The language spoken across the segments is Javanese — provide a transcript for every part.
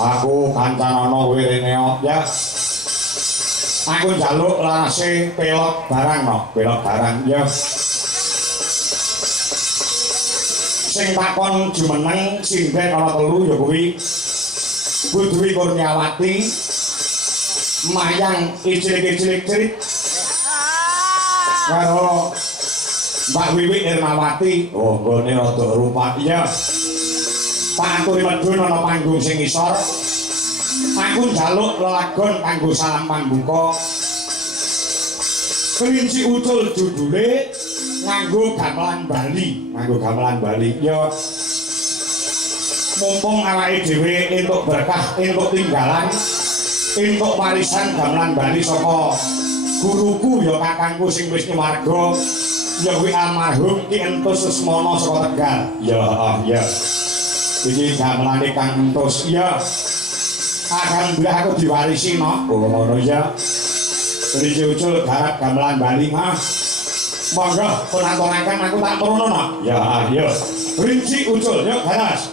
Aku Kancanana Wireneo ya. Aku njaluk larase pelok barang no, pelok barang ya. Sing takon jumeneng sindek ana telu ya kuwi Budwi Kurniawati, Mayang Icilik-cilik karo Mbak Wiwi Irmawati. Oh, nggone rada rupa ya. Pak aturi medhun ana panggung sing isor. Aku njaluk lelagon kanggo salam pambuka. Kelinci ucul judule nganggo gamelan Bali, ya. Mumpung awake dhewe entuk berkah, entuk tinggalan, entuk warisan gamelan Bali saka guruku ya kakangku sing wis marga, ya kuwi almarhum Ki Entus Susmono saka Tegal. Ya. Iki gamelane Kang Entus ya. Alhamdulillah aku diwarisi no. Oh ngono ya. Kelinci ucul garap gamelan Bali mah. Monggo penatonaken aku tak merono no. Ya. Kelinci ucul yuk garas.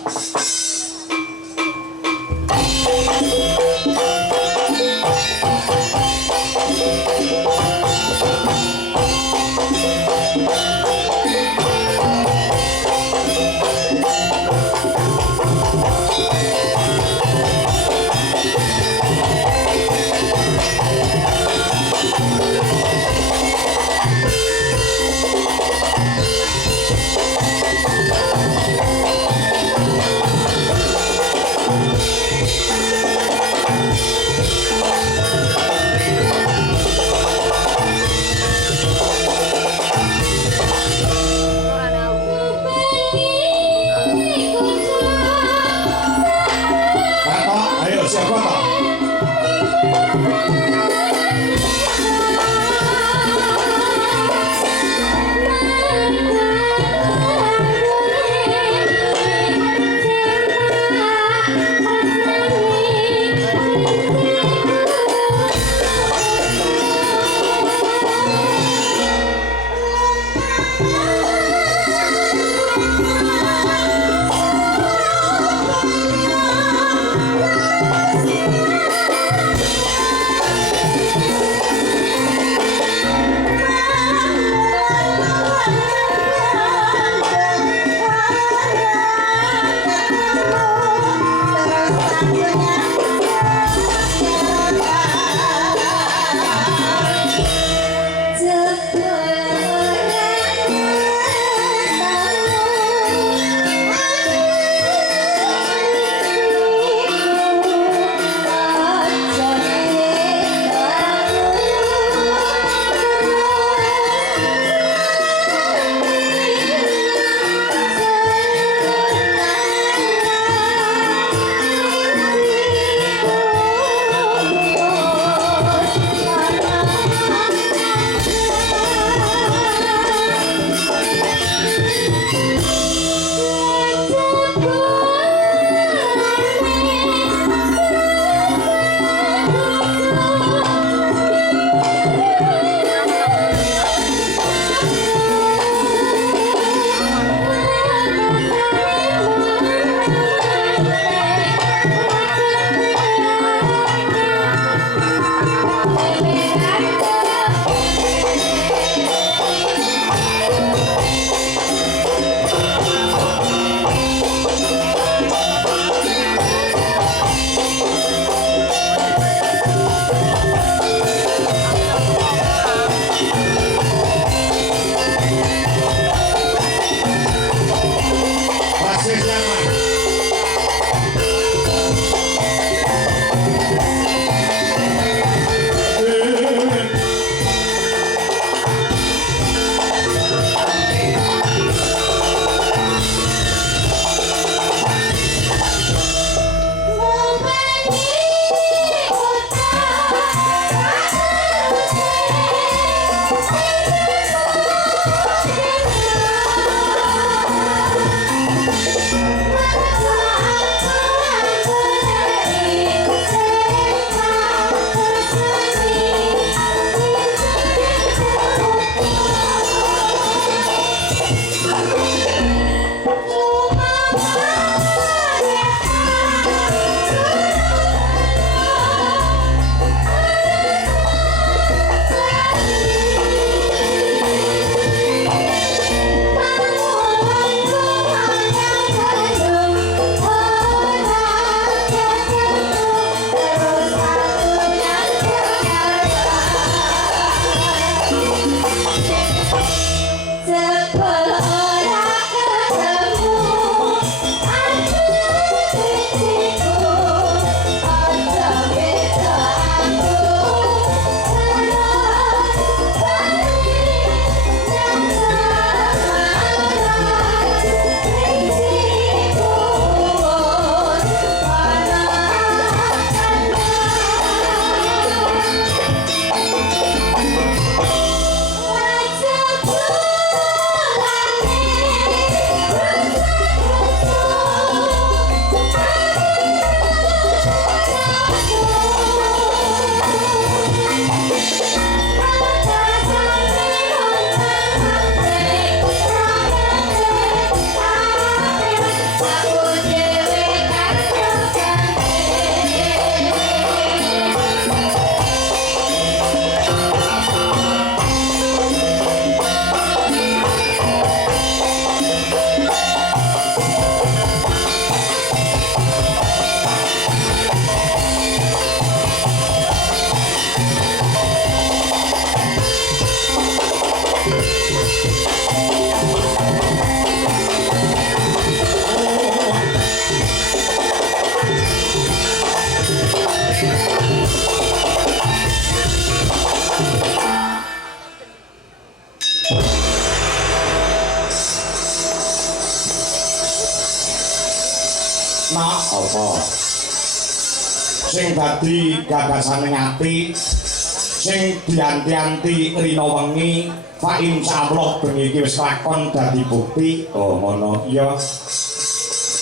sing dadi gagasane ngati sing dianti-anti rina wengi fa insyaallah bengi iki wis lakon dadi bukti oh ngono ya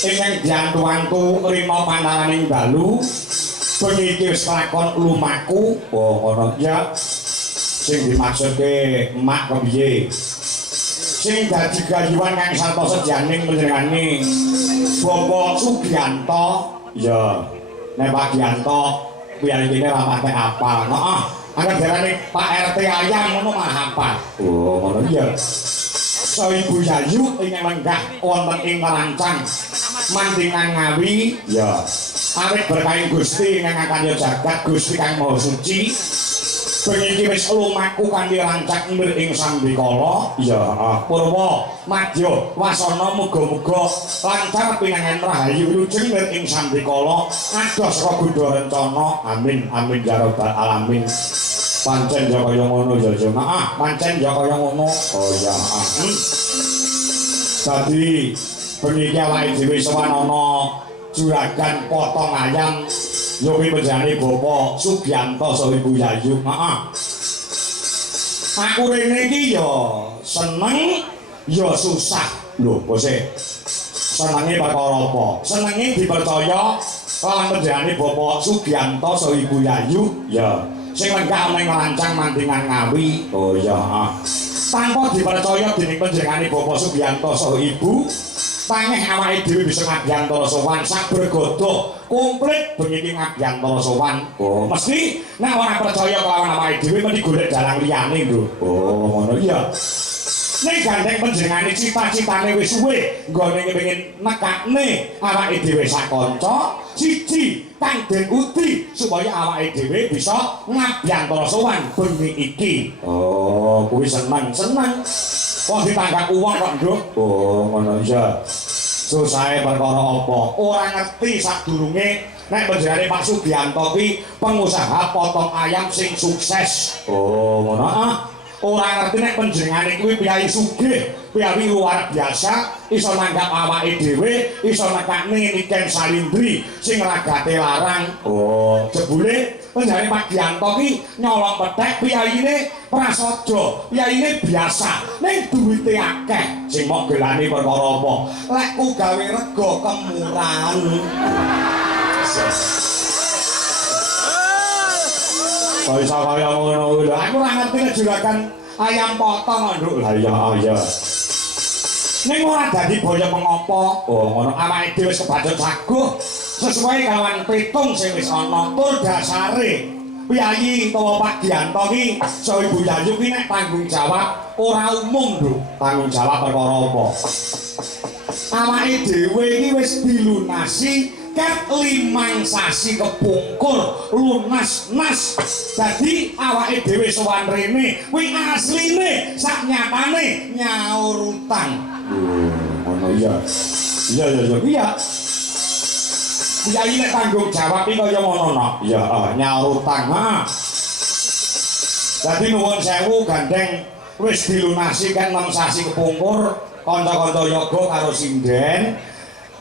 ingkang diantu-antu rina panaraning dalu bengi iki wis lakon lumaku oh ngono ya sing dimaksudke emak kepiye sing dadi gayuhan kang santosa janing panjenengane Bapak Sugiyanto ya nek Pak Giyanto piyane rapate apal heeh angger darane Pak RT ayam ngono mah hafal oh ngono iya so Ibu Yayu ingkang lenggah wonten ing Rancang Mandingan Ngawi ya awit berkahi Gusti ingkang kaya jagat Gusti kang Maha Suci bengi iki wis lumaku kanthi rancak mir ing sambikala ya purwa madya wasana muga-muga lancar pinangan rahayu lujeng mir ing sambikala adoh saka budha rencana amin amin ya rabbal alamin pancen ya kaya ngono ya pancen ya kaya ngono oh ya dadi bengi iki awake dhewe sowan ana juragan potong ayam Yogi penjane Bapak Sugiyanto saha Ibu Yayu. Heeh. Aku rene iki ya seneng ya susah. Lho, bose. Senenge perkara apa? Senenge dipercaya lawan penjane Bapak Sugiyanto saha Ibu Yayu. Ya. Sing lenggah ning Rancang Mandingan Ngawi. Oh ya, heeh. Tanpa dipercaya dening penjenengane Bapak Sugiyanto saha Ibu pangeh awake dhewe bisa ngabyantara sowan sak bergodo komplit bengi iki ngabyantara sowan oh mesti nek ora percaya kelawan awake dhewe mesti golek dalang liyane lho oh ngono iya nek gandeng panjenengane cita-citane wis suwe nggone kepengin nekakne awake dhewe sak kanca siji kang den uti supaya awake dhewe bisa ngabyantara sowan bengi iki oh kuwi seneng wong ditangkap uang kok nduk oh ngono iya susahe perkara apa ora ngerti sadurunge nek panjenengane Pak Sugiyanto ki pengusaha potong ayam sing sukses oh ngono ora ngerti nek panjenengane kuwi piyai sugih piyawi luar biasa iso nanggap awake dhewe iso nekakne Niken Salindri sing ragate larang oh jebule panjenengane Pak Giyanto ki nyolong pethek piyaine prasaja piyaine biasa ning duwite akeh sing mok gelane perkara apa lek ku gawe rega kemurahan kaya kaya ngono lho aku ora ngerti nek juragan ayam potong nduk lah iya ning ora dadi boyo pengapa oh ngono awake dhewe wis kebacut saguh sesuai kawan pitung sing wis ana tur dasare piyayi utawa Pak Giyanto ki saha Ibu Yayu ki nek tanggung jawab ora umum lho tanggung jawab perkara apa awake dhewe iki wis dilunasi ket 5 sasi kepungkur lunas nas dadi awake dhewe sowan rene kuwi asline sak nyatane nyaur utang ngono iya Kiai nek tanggung jawab iki kaya ngono no. Iya, nyaur utang. Dadi nuwun sewu gandeng wis dilunasi kan 6 sasi kepungkur, kanca-kanca yoga karo sinden.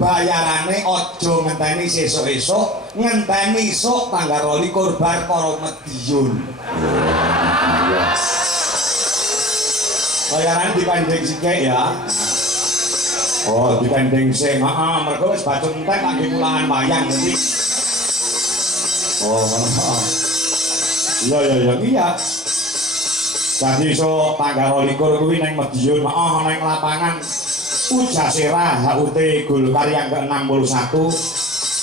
Bayarane aja ngenteni sesuk-esuk, ngenteni esuk tanggal 22 bar karo Mediun. Bayarane dipending sithik ya. Oh, dipending sing, mergo wis bacun entek kangge pulangan wayang nanti. Oh, iya. Dadi iso tanggal 22 kuwi ning Mediun, ning lapangan Ujasera HUT Golkar yang ke-61.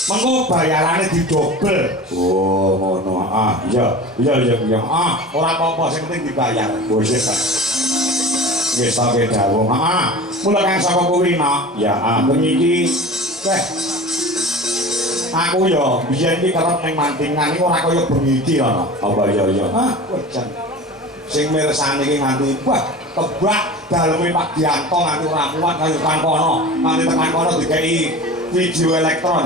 Mengko bayarane didobel. Oh, ngono. Iya. Ora apa-apa sing penting dibayar. Wis wis tak dawuh. Mula kang saka kuwi no. Ya, bengi iki aku yo biyen iki kerep ning Mantingan iki ora kaya bengi iki ana. Apa ya. Wejan. Sing mirsani iki nganti wah, kebak daleme Pak Giyanto nganti ora kuat kaya kan kono. Nganti tekan kono dikeki video elektron.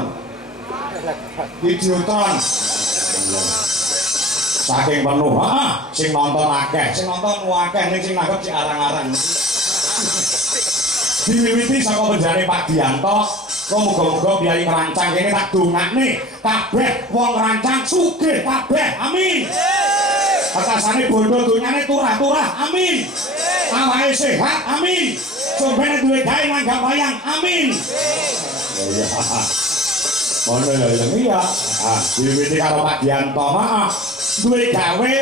Videotron. Saking penuh, sing nonton akeh, sing nonton akeh ning sing nangkep si arang-arang. Diwiwiti saka penjane Pak Giyanto Kok muga-muga biayi rancang kene tak dongakne kabeh wong rancang sugih kabeh. Amin. Atasane bondo donyane turah-turah. Amin. Awake sehat. Amin. Sombene duwe gawe nanggap wayang. Amin. Ya. Ono ya iya. Diwiwiti karo Pak Dianto, maaf. Duwe gawe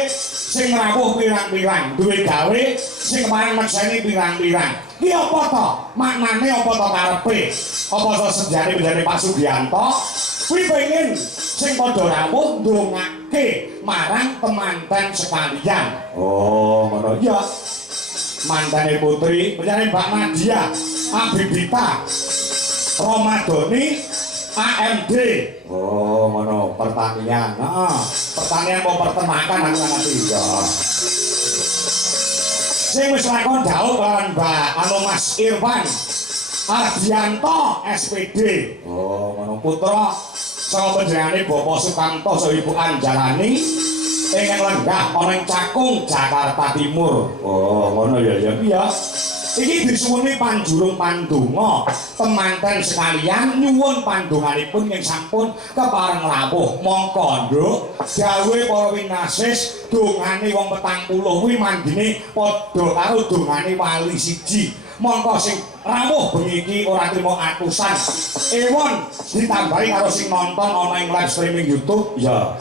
sing rawuh pirang-pirang, duwe gawe sing kemarin mekseni pirang-pirang. Ki apa to? Maknane apa to karepe? Apa to sejane benjane Pak Sugianto? Kuwi pengen sing padha rawuh ndongake marang temanten sekalian. Oh, ngono ya. Mantane putri, benjane Mbak Nadia, Abibita, Romadoni, AMD. Oh, ngono pertanian. Heeh. Pertanian mau peternakan aku nanti ya. Sing wis lakon jauh kan Mbak anu Mas Irfan Ardianto SPD. Oh, ngono putra saka panjenengane Bapak Sukamto saha Ibu Anjarani ingkang lenggah ana ing Cakung, Jakarta Timur. Oh, ngono ya ya. Iki disuwuni panjurung pandonga temanten sekalian nyuwun pandonganipun ing sampun kepareng rawuh mongko nduk gawe para winasis dongane wong 40 kuwi mandine padha karo dongane wali siji mongko sing rawuh bengi iki ora trimo atusan ewon ditambahi karo sing nonton ana ing live streaming YouTube ya.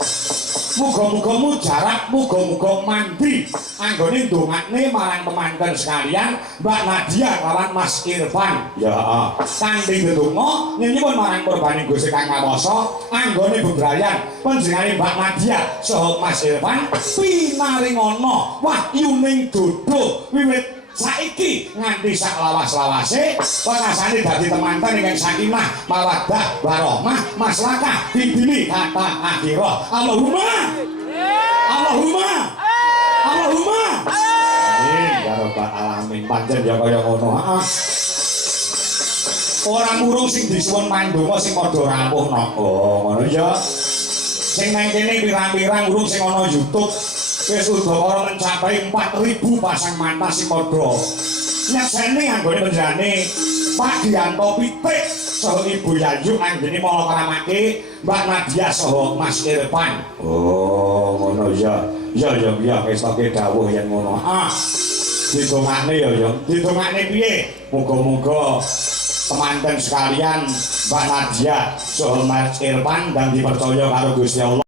Muga-muga mujarab, muga-muga mandi anggone ndongakne marang temanten sekalian Mbak Nadia lawan Mas Irfan. Ya, kanthi ndonga nyuwun marang purbane Gusti Kang Kawasa anggone bebrayan panjenengane Mbak Nadia saha Mas Irfan pinaringana wahyuning dodo wiwit saiki nganti sak lawas-lawase pengasane dadi temanten ingkang sakinah mawaddah warahmah maslahah bibini kata akhirah. Allahumma amin ya rabbal alamin. Pancen ya kaya ngono. Ora murung sing disuwun pandonga sing padha rawuh napa ngono ya. Sing nang kene pirang-pirang urung sing ana YouTube wis udakara mencapai 4.000 pasang mata sing padha nyakseni anggone panjenengane Pak Dianto Pitik saha Ibu Yayu anggene malah karamake Mbak Nadia saha Mas Irfan. Oh, ngono ya. Ya kestoke dawuh yen ngono. Didongakne ya. Didongakne piye? Muga-muga temanten sekalian Mbak Nadia saha Mas Irfan dan dipercaya karo Gusti Allah